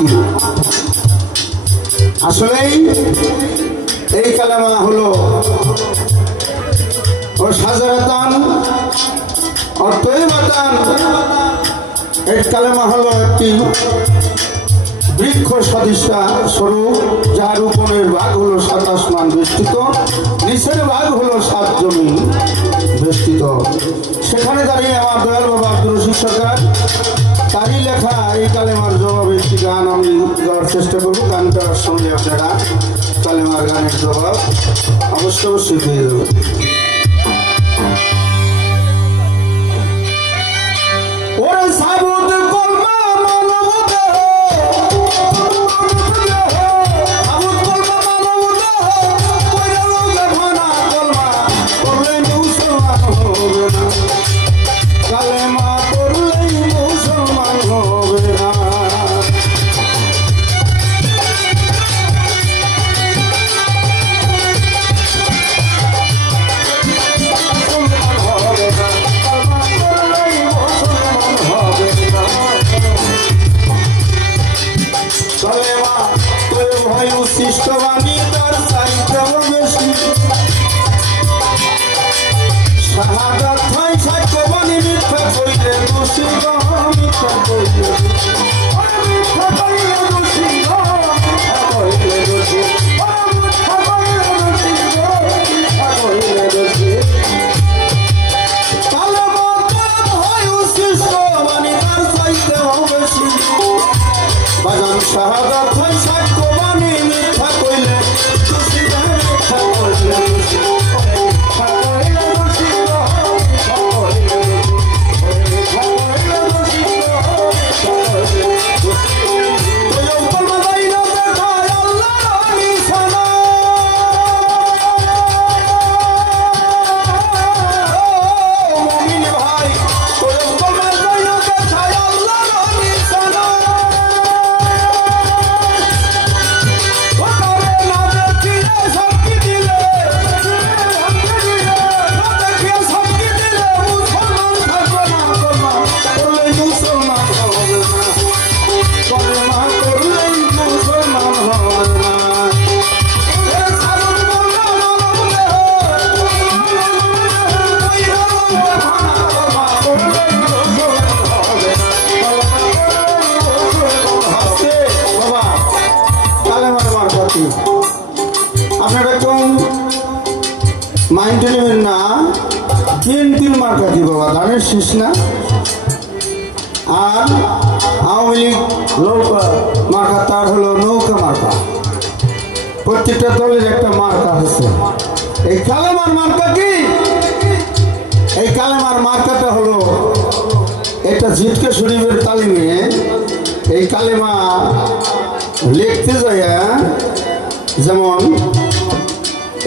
কি আসলেই এই কালেমা হলো ও সাজারাতান অর্থই বাতান। এই কালেমা হলো একটি বৃক্ষ সদৃশা স্বরূপ, যার উপরের ভাগ হলো 7 আসমান বেষ্টিত, নিচের ভাগ হলো 7 জমি বেষ্টিত। সেখানে দাঁড়িয়ে আমার দয়াল বাবা আব্দুর রশিদ সরকার তারই লেখা এই কালেমার জবাবে একটি গান আমি গাওয়ার চেষ্টা করবো। গানটার সঙ্গে আপনারা কালেমার গানের জবাব অবশ্যই পেয়ে যাবেন। ওরে সাবুত কলমা মানব দেহ, সাবুত কলমা মানব দেহ, কইরা লোকে ভানা কলমা করলে মুসলমান হবে না, কালেমা করলেই মুসলমান হবে না। সৃষ্টবাণী তার চাইতেও বেশি, শাহাদাত হয় সাক্ষ্যবাণী, মিথ্যা কইলে দোষী গো, মিথ্যা কইলে মিথ্যা কইলে দোষী গো, মিথ্যা কইলে দোষী, মিথ্যা কইলে দোষী গো, মিথ্যা কইলে দোষী। কালেমা হয় সৃষ্টবাণী তার চাইতেও বেশি, বাজান শাহাদাত হয় সাক্ষ্যবাণী, মিথ্যা কইলে দোষী গো, মিথ্যা কইলে দোষী, মিথ্যা কইলে দোষী গো, মিথ্যা কইলে দোষী, মিথ্যা কইলে দোষী গো, মিথ্যা কইলে দোষী। ওই কলমা দাইরা দেখায় আল্লাহর নিশানা, মুমিন ভাই ওই কলমা দাইরা দেখায় আল্লাহর নিশানা। আপনারা কোন মাইন্ড নেবেন না, বিএনপির মার্কা কি বাবা, ধানের শীষ না? আর আওয়ামী লীগ নৌকা মার্কা তার হলো নৌকা মার্কা। প্রত্যেকটা দলের একটা মার্কা আছে। এই কালেমার মার্কা কি? এই কালেমার মার্কাটা হলো, এটা জিটকে শরীফের তালিমে এই কালেমা লিখতে যায়, যেমন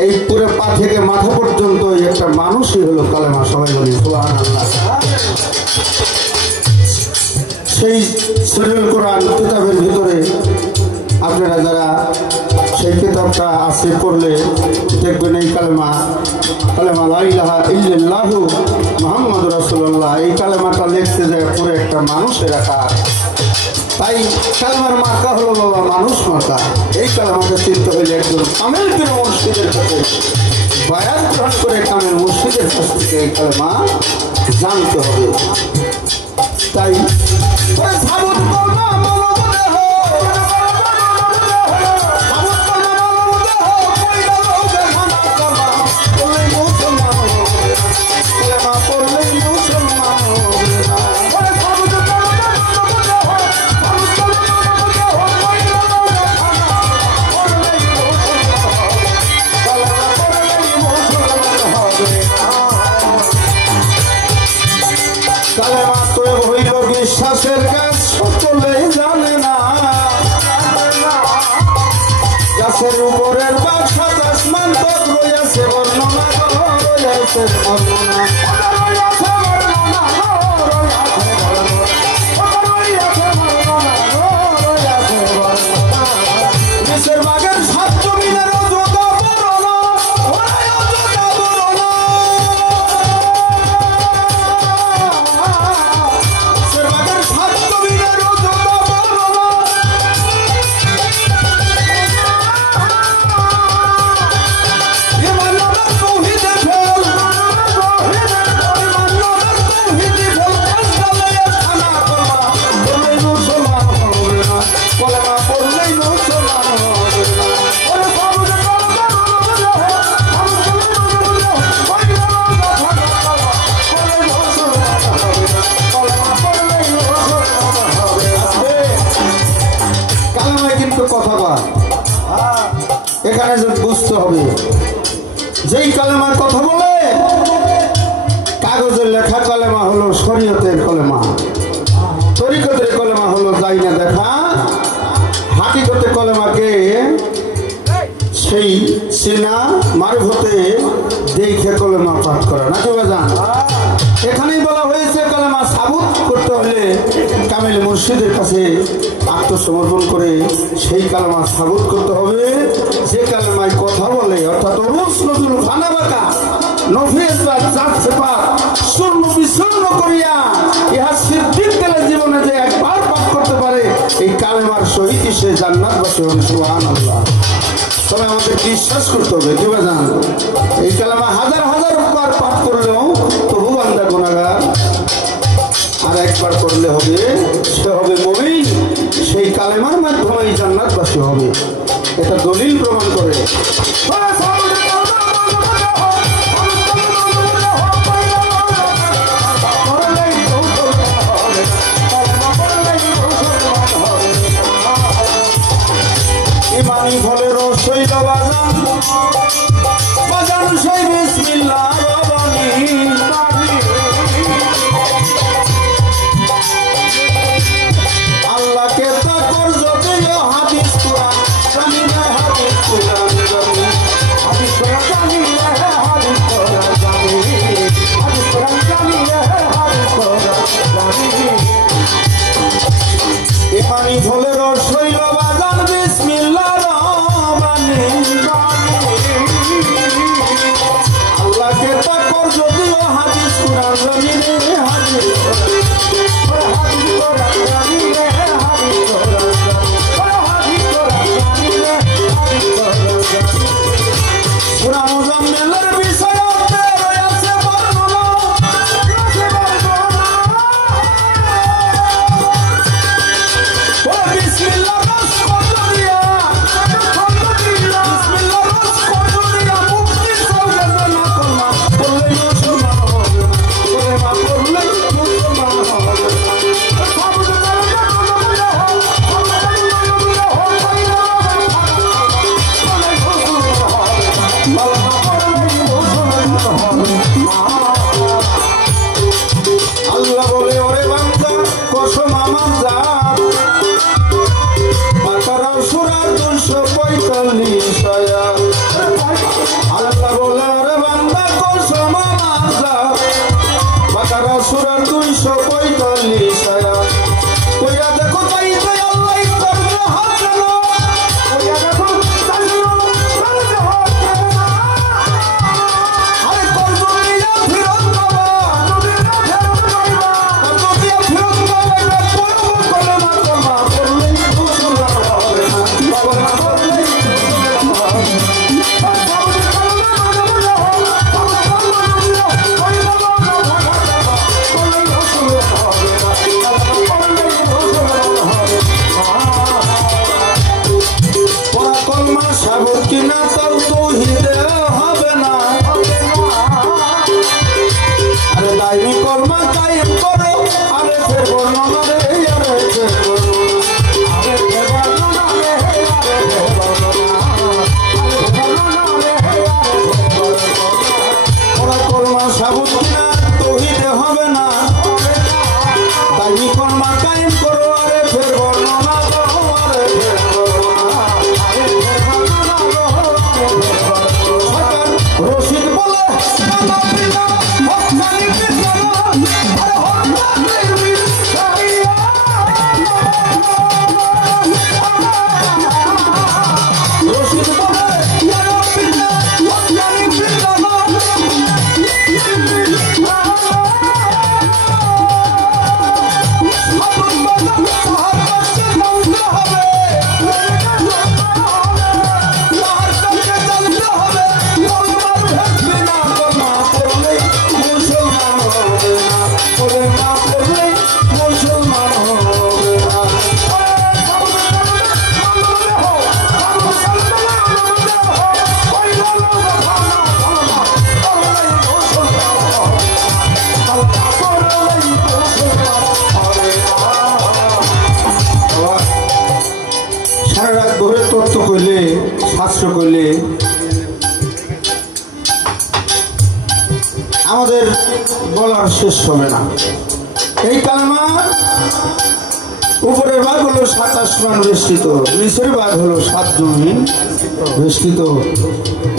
এই পুরো পা থেকে মাথা পর্যন্ত একটা মানুষই হলো কালেমা। সবাই বলি সুবহানাল্লাহ। সেই সহিহুল কোরআন কিতাবের ভিতরে আপনারা যারা সেই কিতাবটা আছে পড়লে দেখবেন এই কালেমা, কালেমা লা ইলাহা ইল্লাল্লাহু মুহাম্মাদুর রাসূলুল্লাহ, এই কালেমাটা লিখতে যায় পুরো একটা মানুষের আকার। তাই কালেমার মার্কা হলো বাবা মানুষ মার্কা। এই কালেমাটা চিনতে হইলে একজন কামেল পীর মুর্শিদের কাছে বায়াত গ্রহণ করে কামেল মুর্শিদের কাছ থেকে এই কালেমা জানতে হবে। তাই সাবুত কলমা মানব দেহ, সাবুত কলমা মানব দেহ, কইরা লোকে ভানা কলমা করলেই মুসলমান হবে না, কালেমা করলেই মুসলমান হবে না। কালেমা তো হইল বিশ্বাসের কাজ, সকলেই জানে না, গাছের উপরের বাঘ 7 আসমান তক রয়েছে বর্ণনা, রয়েছে বর্ণনা, নিচের বাঘের 7 জমিনেরও যোগা বর্ণনা, তো কথা কয় এখানে যে বুঝতে হবে যেই কালেমার কথা বলে কাগজের লেখা কালেমা হলো শরীয়তের কলেমা, তরিকতের কলেমা হলো যাই না দেখা, হাকিকতের কলেমাকে সেই চেনা মারফতে দেখে কলেমা পাঠ করা নাকি বাজান। এখানেই বলা হয়েছে কলেমা সাবুত করতে হলে কামিল মুর্শিদের কাছে আত্মসমর্পণ করে সেই কালেমা সাবুত করতে হবে যে কালেমায় কথা বলে, অর্থাৎ অবুস নজরুল খানা বাঁকা নফেস বা চাঁদ চেপা শূন্য বিশূন্য করিয়া ইহা সিদ্ধির গেলে জীবনে যে একবার পাঠ করতে পারে এই কালেমার সহিত সে জান্নাতবাসী হন। সুবহানাল্লাহ। তবে আমাদের বিশ্বাস করতে হবে কি বাজান, এই কালেমা হাজার হাজার বার পাঠ করলেও তবু বান্দা গুনাহগার, আর একবার করলে হবে সে হবে মুমিন, সেই কালেমার মাধ্যমে জান্নাতবাসী হবে। এটা দলিল প্রমাণ করে। ইমানি ফলে রসই বাজান বাজান সেই বিসমিল্লাহ বাবানি আল্লাহকে তাকর যদিও হাদিস কোরআন জানি না, হাদিস কোরআন জানি, হাদিস কোরআন জানি না, হাদিস কোরআন জানি, হাদিস কোরআন জানি না, হাদিস কোরআন জানি। ইমানি ফলে রসই বাজান বিসমিল্লাহ আল্লাহকে তাকর যদিও হাদিস কোরআন জানি রে, হাদিস হাদিস কোরআন জানি রে, হাদিস কোরআন জানি, হাদিস কোরআন জানি রে, হাদিস কোরআন জানি। সূরা মুজাম্মিলের বিষয়তে রয়েছে বর্ণনা, রয়েছে বর্ণনা। বিসমিল্লাহ মুখস্থ করলে শাস্ত্র করলে আমাদের বলার শেষ হবে না। এই কালেমা উপরের ভাগ হলো 7 আসমান বেষ্টিত, নিচের ভাগ হলো 7 জমিন বেষ্টিত।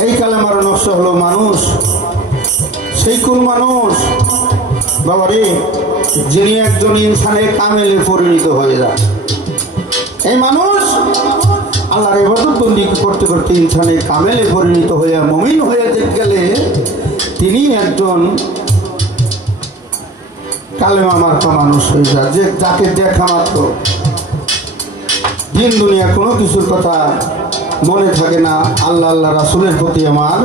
এই কালেমার নকশা হলো মানুষ। সেই কোন মানুষ বাবারে, যিনি একজন ইনসানের কামেলে পরিণত হয়ে যায়। এই মানুষ আল্লাহর ইবাদত বন্দেগী করতে করতে ইনসানের কামেলে পরিণত হয়ে মুমিন হয়ে গেলে তিনি একজন কালেমা মার্কা মানুষ হয়ে যায়, যে যাকে দেখা মাত্র দিন দুনিয়া কোনো কিছুর কথা মনে থাকে না। আল্লাহ আল্লাহ রাসূলের প্রতি আমার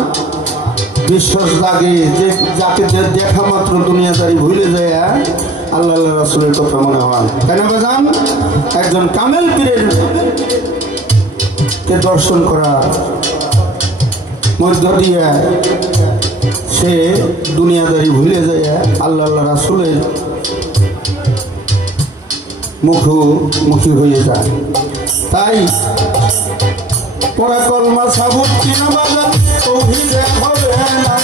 বিশ্বাস লাগে, যে যাকে দেখা মাত্র দুনিয়াদারি ভুলে যায় আল্লাহ আল্লাহ রাসূলের কথা মনে হয়। কেন বাজান? একজন কামেল পীরের কে দর্শন করার মধ্য দিয়ে সে দুনিয়াদারি ভুলে যায় আল্লাহ আল্লাহ রাসূলের মুখোমুখি হয়ে যায়। তাই পড়া কলমা সাবুত কিনা বাজান তৌহিদে হবে না,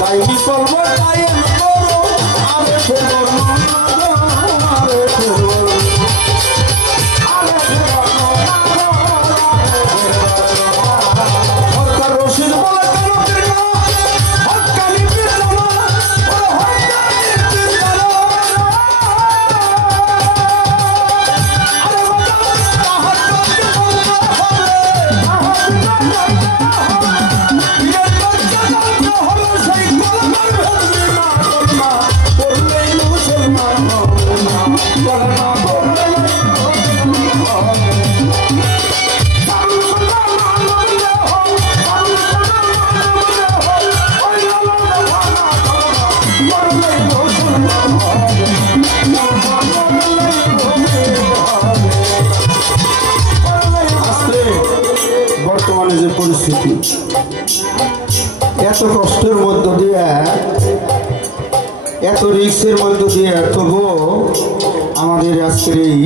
তাই বিকল্প তাই করো আরে ফেরো আরে ফেরো সরকার রশিদ বলে বর্তমানে যে পরিস্থিতি, এত কষ্টের মধ্য দিয়ে, এত রিস্কের মধ্য দিয়ে তবুও আমাদের আজকের এই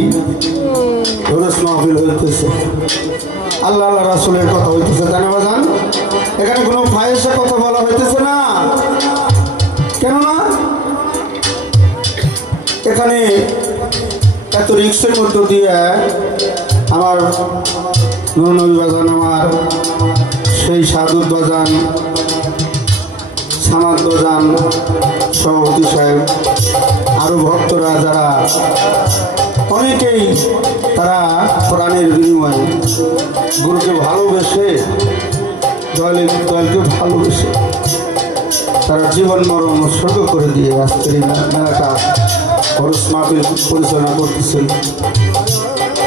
দরস মাহফিল হইতেছে, আল্লাহ আল্লাহ রাসূলের কথা হইতেছে। জানা বাজান, এখানে কোনো ফাহিশা কথা বলা হইতেছে না। কেননা এখানে এত রিস্কের মধ্য দিয়ে আমার নুরনবী বাজান, আমার সেই সাদুদ বাজান, সামাদ বাজান, সভাপতি সাহেব, আরো ভক্তরা যারা অনেকেই তারা কোরআনের বিনিময়ে গুরুকে ভালোবেসে দলকে ভালোবেসে তারা জীবন মরণ উৎসর্গ করে দিয়ে আজকের এই মেলাটা দরস মাহফিল পরিচালনা করতেছেন।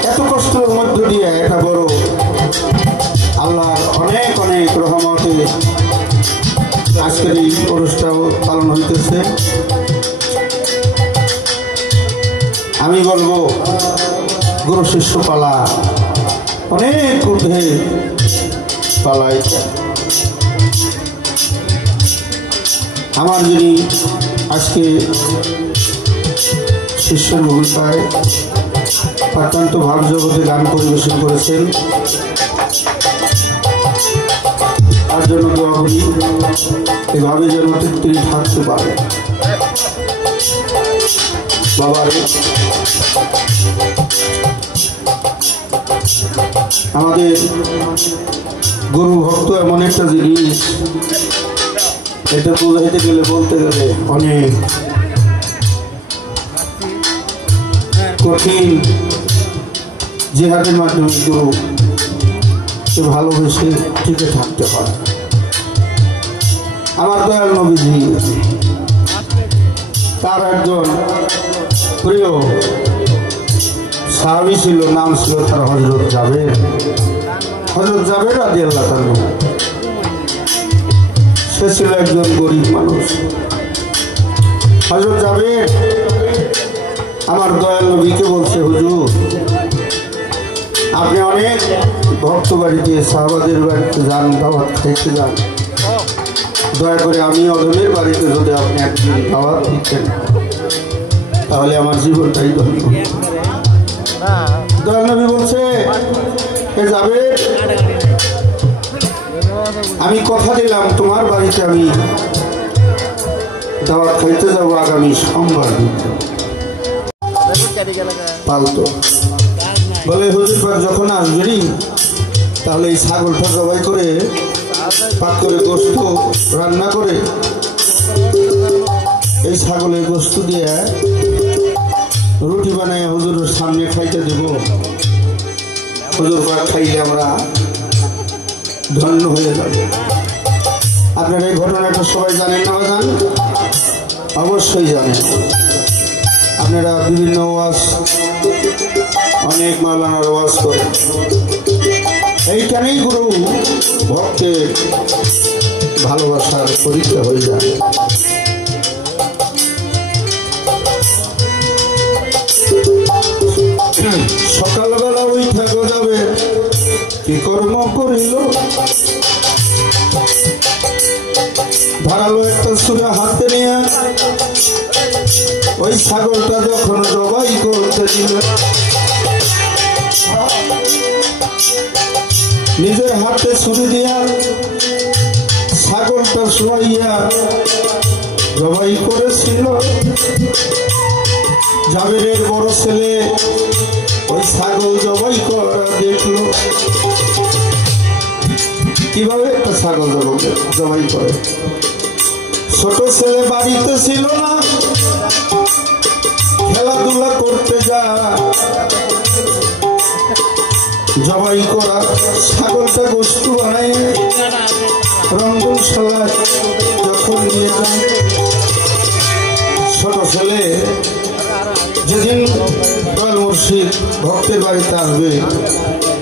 এত কষ্টের মধ্য দিয়ে একটা বড় আল্লাহর অনেক অনেক রহমতে আজকের এই অনুষ্ঠান পালন হইতেছে। আমি বলবো গুরু শিষ্য পালা অনেক ঊর্ধ্বে পালাই। আমার যিনি আজকে শিষ্যের ভূমিকায় অত্যন্ত ভাব জগতে গান পরিবেশন করেছেন, তার জন্য দোয়া করি এভাবে যেন তিনি থাকতে পারে। বাবার আমাদের গুরু ভক্ত এমন একটা জিনিস, এটা বোঝাইতে গেলে বলতে গেলে অনেক কঠিন। জিহাদের মাধ্যমে গুরুকে ভালোবেসে টিকে থাকতে হয়। আমার দয়াল নবীজি তার একজন প্রিয় সাহাবী ছিল, নাম ছিল তার হযরত জাবের রাদিয়াল্লাহু তাআলা। সে ছিল একজন গরিব মানুষ। হযরত জাবের আমার দয়াল নবীকে বলছে, হুজুর আপনি অনেক ভক্ত বাড়িতে সাহাবাদের বাড়িতে যান, দাওয়াত খাইতে যান, দয়া করে আমি অদমের বাড়িতে যদি আপনি একদিন দাওয়াত দিচ্ছেন তাহলে আমার জীবনটাই ধন্য। দয়াল নবী বলছে, যাবে। আমি কথা দিলাম তোমার বাড়িতে আমি দাওয়াত খাইতে যাবো আগামী সোমবার। পালতো বলে হুজুর পাক যখন আসবেনি তাহলে এই ছাগলটা জবাই করে পাক করে গোস্ত রান্না করে এই ছাগলের গোস্ত দিয়ে রুটি বানাই হুজুরের সামনে খাইতে দেব। হুজুর পাক খাইলে আমরা ধন্য হয়ে যাবে। আপনারা এই ঘটনাটা সবাই জানেন না জান? অবশ্যই জানেন। আপনারা বিভিন্ন ওয়াজ অনেক মাওলানার ওয়াজ করেন। এইখানেই গুরু ভক্তের ভালোবাসার পরীক্ষা হয়ে যায়। সকালবেলা উঠা যাবে কি কর্ম করিল, ধারালো একটা সুরা হাতে নিয়ে ওই ছাগলটা যখন জবাই করতে দিল নিজের হাতে ছুরি দিয়া ছাগলটা শোয়াইয়া জবাই করেছিল। জাবিরের বড় ছেলে ওই ছাগল জবাই করা দেখলো কিভাবে একটা ছাগল জবাই করে। ছোট ছেলে বাড়িতে ছিল না, খেলাধুলা করতে যা জবাই করা ছাগলটা গোস্ত বানাই রঙ্গনশালায় যখন নিয়ে যায়। ছোট ছেলে যেদিন দয়াল মুর্শিদ ভক্তের বাড়িতে আসবে,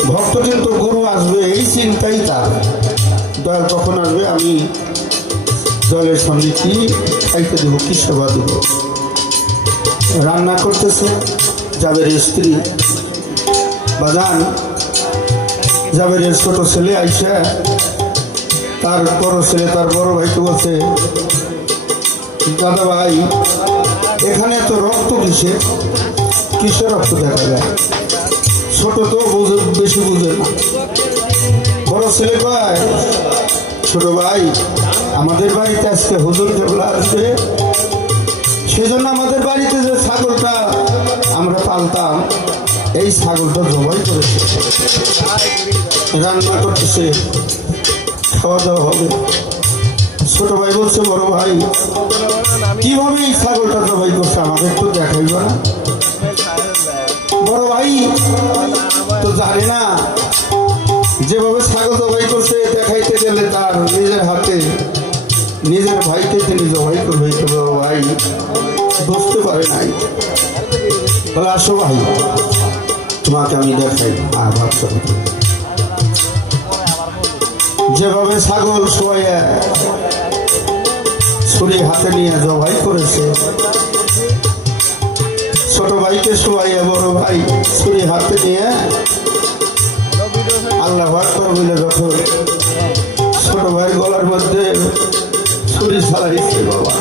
ভক্ত কিন্তু গুরু আসবে এই চিন্তাই তার। দয়াল কখন আসবে, আমি দয়ালের সামনে কি খাইতে দেবো, কি সেবা দেব। রান্না করতেছে জাবেরের স্ত্রী বাজান। জাবেরের ছোট ছেলে আইসা তার বড় ছেলে তার বড় ভাইকে বলছে, দাদা ভাই এখানে তো রক্ত কিসের রক্ত দেখা যায়? ছোট তো বেশি বুঝে না। বড় ছেলে কয়, ছোট ভাই আমাদের বাড়িতে আজকে হুজুর কেবলা আসবে, সেজন্য আমাদের বাড়িতে যে ছাগলটা আমরা পালতাম এই ছাগলটা জবাই করেছে, রান্না করতেছে, খাওয়া দাওয়া হবে। ছোট ভাই বলছে, বড় ভাই কিভাবে এই ছাগলটা জবাই করছে আমাকে একটু দেখাইব না? বড় ভাই তো জানে না যেভাবে ছাগল জবাই করছে, দেখাইতে গেলে তার নিজের হাতে নিজের ভাইকে তিনি জবাই করবে। বড় ভাই বুঝতে পারে নাই, বলে আসো ভাই তোমাকে আমি দেখাই। যেভাবে ছাগল শোয়াইয়া ছুরি হাতে নিয়ে জবাই করেছে, ছোট ভাইকে শোয়াইয়া বড় ভাই ছুরি হাতে নিয়ে আল্লাহু আকবার বলে যখন ছোট ভাইয়ের গলার মধ্যে ছুরি চালাইছে, বাবা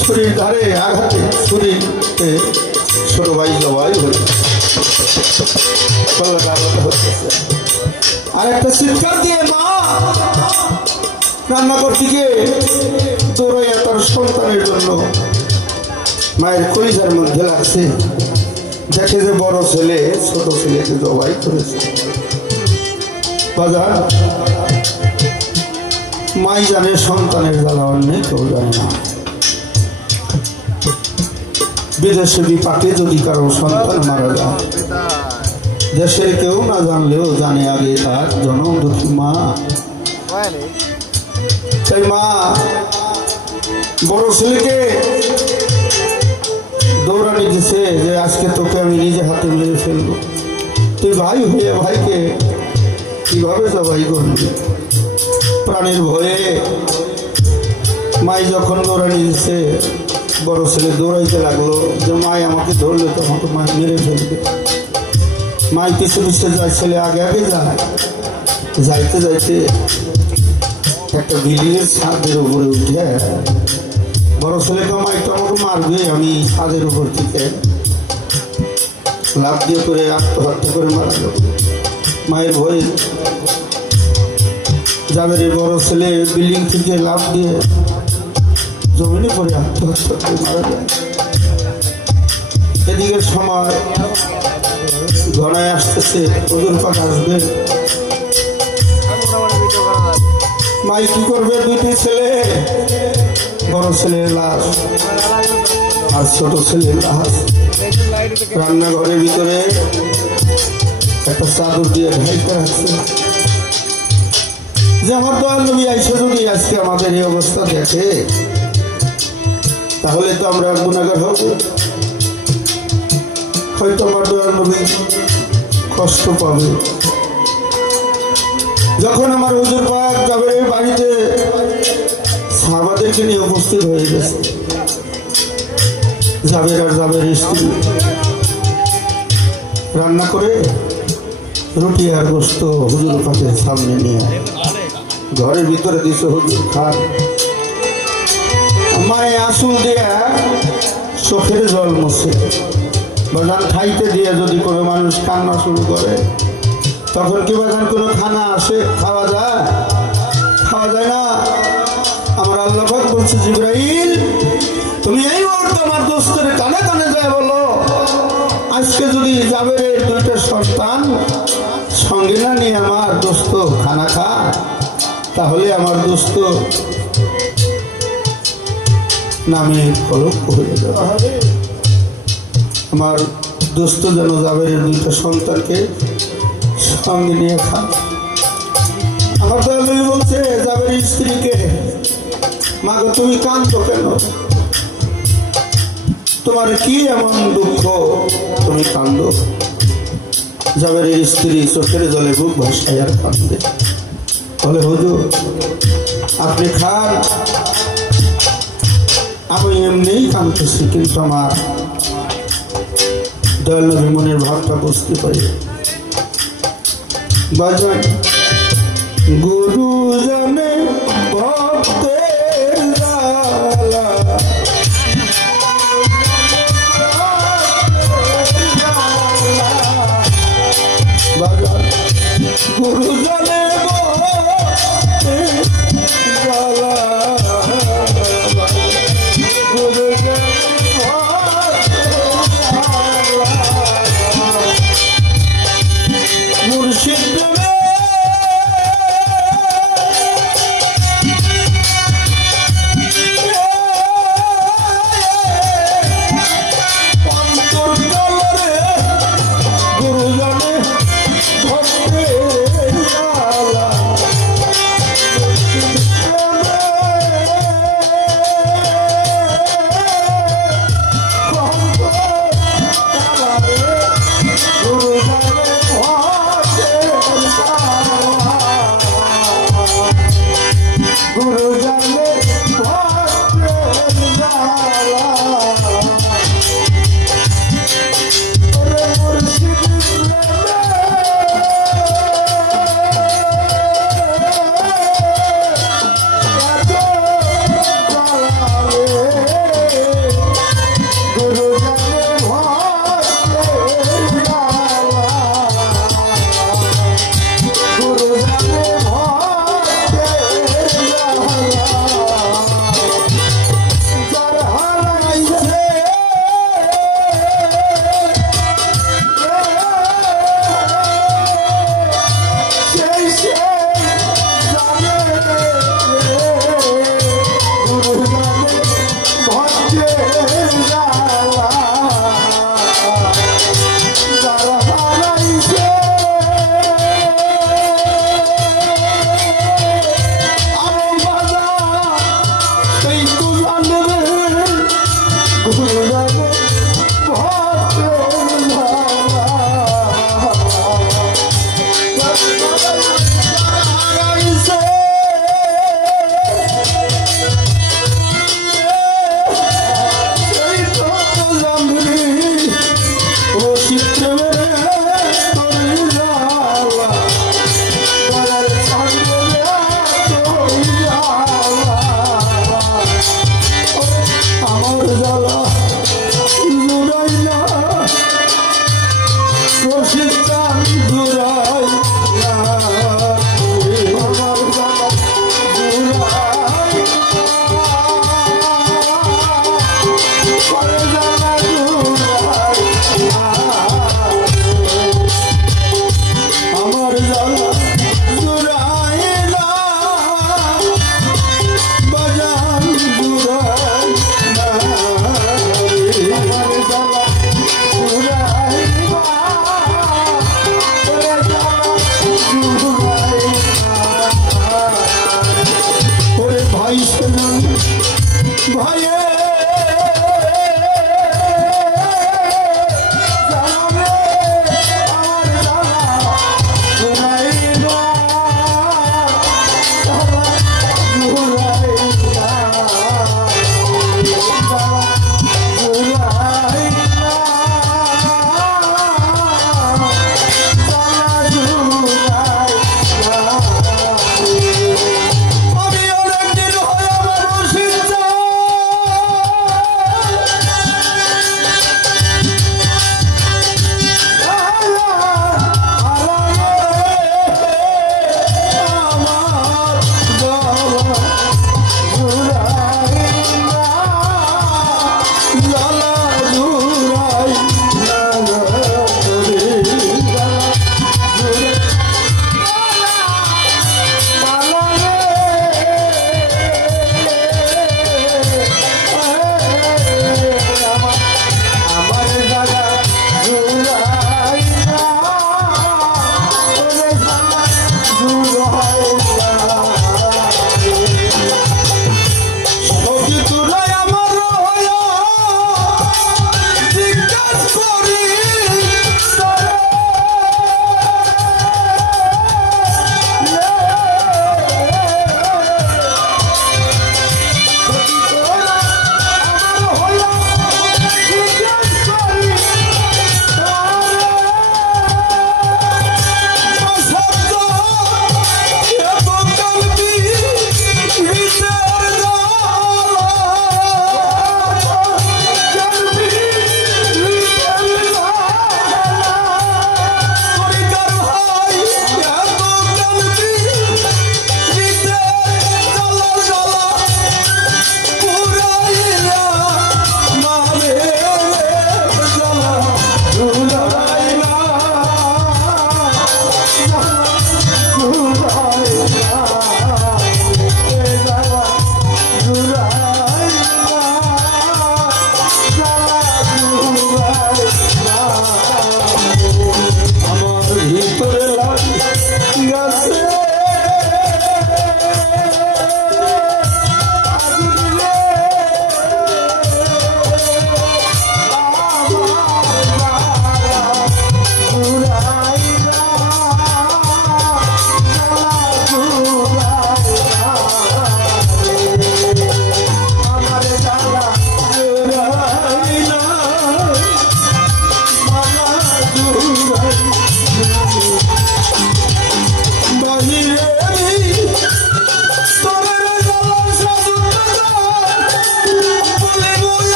ছুরির ধারে আঘাতে ছুরিতে ছোট ভাই জবাই হয়েছে। আর একটা চিৎকার দিয়ে মা রান্না করতে গিয়ে দৌড়াইয়া তার সন্তানের জন্য মায়ের কলিজার মধ্যে লাগছে, দেখে যে বড় ছেলে ছোট ছেলেকে জবাই করেছে। বাজার মাই জানে সন্তানের জ্বালা অন্য কেউ জানে না। বিদেশে বিপাকে যদি কারো সন্তান মারা যায়, দেশের কেউ না জানলেও জানে আগে তার জনম দুঃখী মা। তাই মা বড় ছেলেকে দৌড়ানি দিছে যে আজকে তোকে আমি নিজে হাতে মেরে ফেলবো, তুই ভাই হয়ে ভাইকে কিভাবে জবাই করবি? প্রাণের ভয়ে মাই যখন দৌড়ানি দিছে, বড় ছেলে দৌড়াইতে লাগলো যে মাই আমাকে ধরলে তো আমাকে মাই মেরে ফেলবে। মাই পিছু পিছু যায়, ছেলে আগে আগে যায়। যাইতে যাইতে একটা বিল্ডিংয়ের ছাদের উপরে উঠে বড় ছেলেকে মাই তো আমাকে মারবে, আমি ছাদের উপর থেকে লাফ দিয়ে করে আত্মহত্যা করে মারল। মায়ের ভয়ে জাবের বড় ছেলে বিল্ডিং থেকে লাফ দিয়ে জমিনে পড়ে আত্মহত্যা করে মারা যায়। এদিকে সময় ঘনায় আসতেছে, হুজুর পাক আসবে। মাই কি করবে? দুইটি ছেলে, বড় ছেলের লাশ আর ছোট ছেলের লাশ রান্নাঘরের ভিতরে একটা চাদর দিয়ে ঢাইতে রাখছে যে আমার দয়াল নবী আইসা যদি আজকে আমাদের এই অবস্থা দেখে তাহলে তো আমরা গুনাহগার হব। হয়তো আমার দয়াল নবী কষ্ট পাবে। যখন আমার হুজুর পাক জাবেরের বাড়িতে সাহাবাদেরকে নিয়ে উপস্থিত হয়ে গেছে, জাবের আর জাবেরের স্ত্রী রান্না করে রুটি আর গোশত হুজুর পাকের সামনে নিয়ে ঘরের ভিতরে দিছে, হুজুর খান। মায়ে আসুল দিয়া চোখের জল মুছে, বাজান খাইতে দিয়ে যদি কোনো মানুষ কান্না শুরু করে তখন কি বাজান কোনো খানা আসে? খাওয়া যায়? খাওয়া যায় না। আমার আল্লাহ পাক বলছে, জিবরাইল তুমি এই মুহূর্তে আমার দোস্তের কানে কানে যায় বলো, আজকে যদি জাবেরের দুইটা সন্তান সঙ্গে না নিয়ে আমার দোস্ত খানা খা, তাহলে আমার দোস্ত নামে কলঙ্ক হয়ে যাবে। আমার দোস্ত যেন জাবেরের দুইটা সন্তানকে সঙ্গে নিয়ে খা। আমার দয়াল নবী বলছে জাবেরের স্ত্রীকে, মা গো তুমি কাঁদছো কেন? তোমার কি এমন দুঃখ তুমি কান্দো? জাবেরের স্ত্রী চোখের জলে বুক ভাসায় আর কান্দে, বলে হুজুর আপনি খান, আমি এমনিই কাঁদতেছি, কিন্তু আমার দয়াল নবী মনের ভাবটা বুঝতে পারি। বাজান গুরু জানে ভক্তের জ্বালা, বাজান গুরু জানে ভক্তের জ্বালা, গুরু জানে মুর্শিদ গুরু জানে ভক্তের জ্বালা।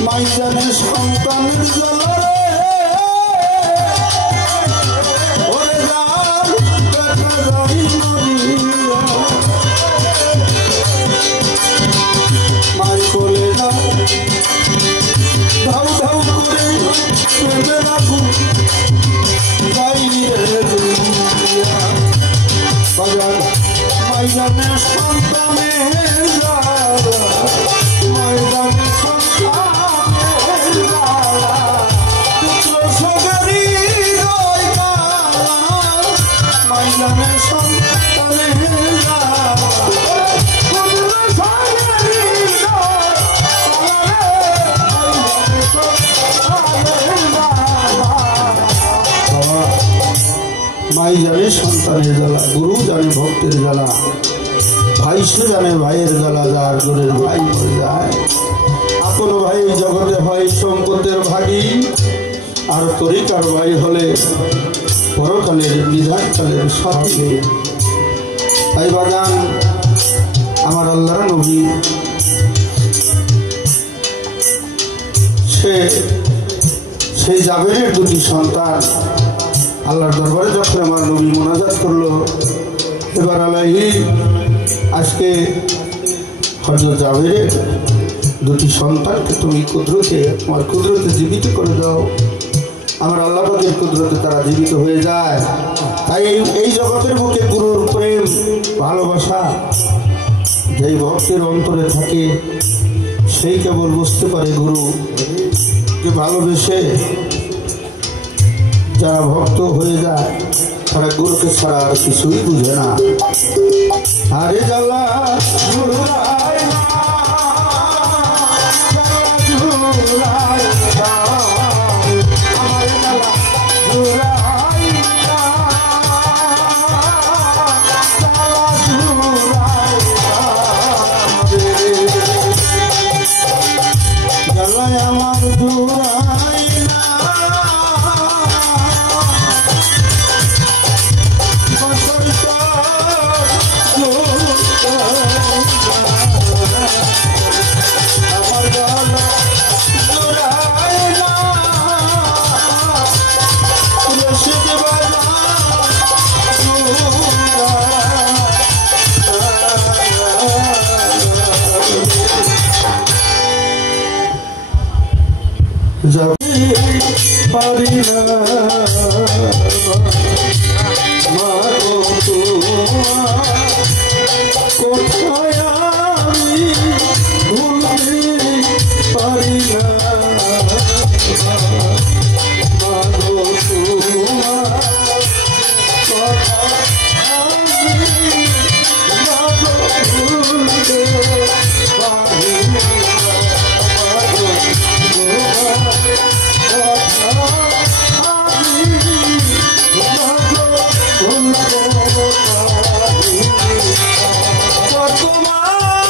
মাইজানের সন্তানের জ্বালা ওরে যার দেখা যাই মরিয়া মাই কোলে না ধাউ ধাউ করে প্রেমে রাখু বাইরে দুনিয়া বাজার মাইজানের সন্তানের জ্বালা মাইজানের সন্তানের জ্বালা পুত্র সগরি রয় কালা মাইজানের সন্তানের জ্বালা পুত্র সগরি রয় মাই জানে সন্তানের জ্বালা গুরু জানে ভক্তের জ্বালা ভাই সে জানে ভাইয়ের জ্বালা যার দূরের ভাই হয়ে যায় আপন ভাই জগতে হয় সম্পদের ভাগী আর তরিকার ভাই হলে পরকালের বিধানকালের সাথী তাই বাগান আমার আল্লাহর নবী সেই জাবেরের দুটি সন্তান আল্লাহর দরবারে যখন আমার নবী মোনাজাত করলো এবার আলাইহি আজকে হযরত জাবেরের দুটি সন্তানকে তুমি কুদরতে তোমার কুদরতে জীবিত করে দাও আমার আল্লাহ পাকের কুদরতে তারা জীবিত হয়ে যায় তাই এই জগতের বুকে গুরুর প্রেম ভালোবাসা যেই ভক্তের অন্তরে থাকে সেই কেবল বুঝতে পারে গুরু যে ভালোবেসে যারা ভক্ত হয়ে যায় তারা গুরুকে ছাড়া আর কিছুই বুঝে না আরে জ্বালা গুরু আমার দুরাই পারি না কোথায় আমি ভুলতে পারি না তোমার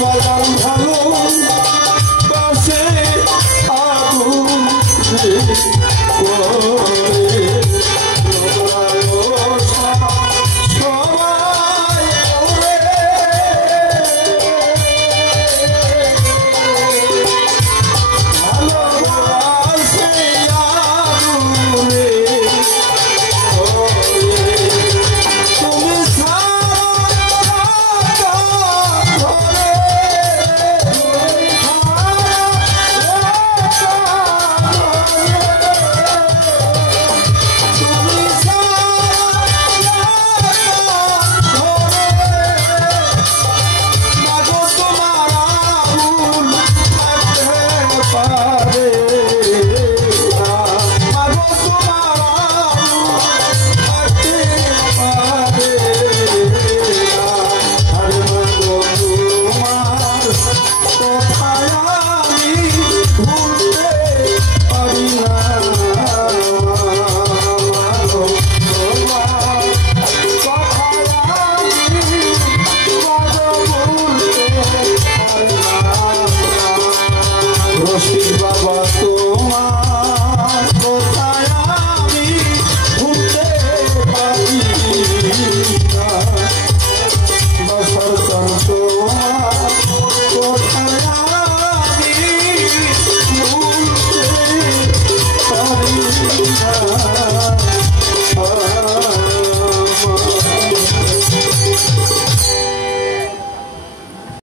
বাজান ভালো বাসে আগুন করে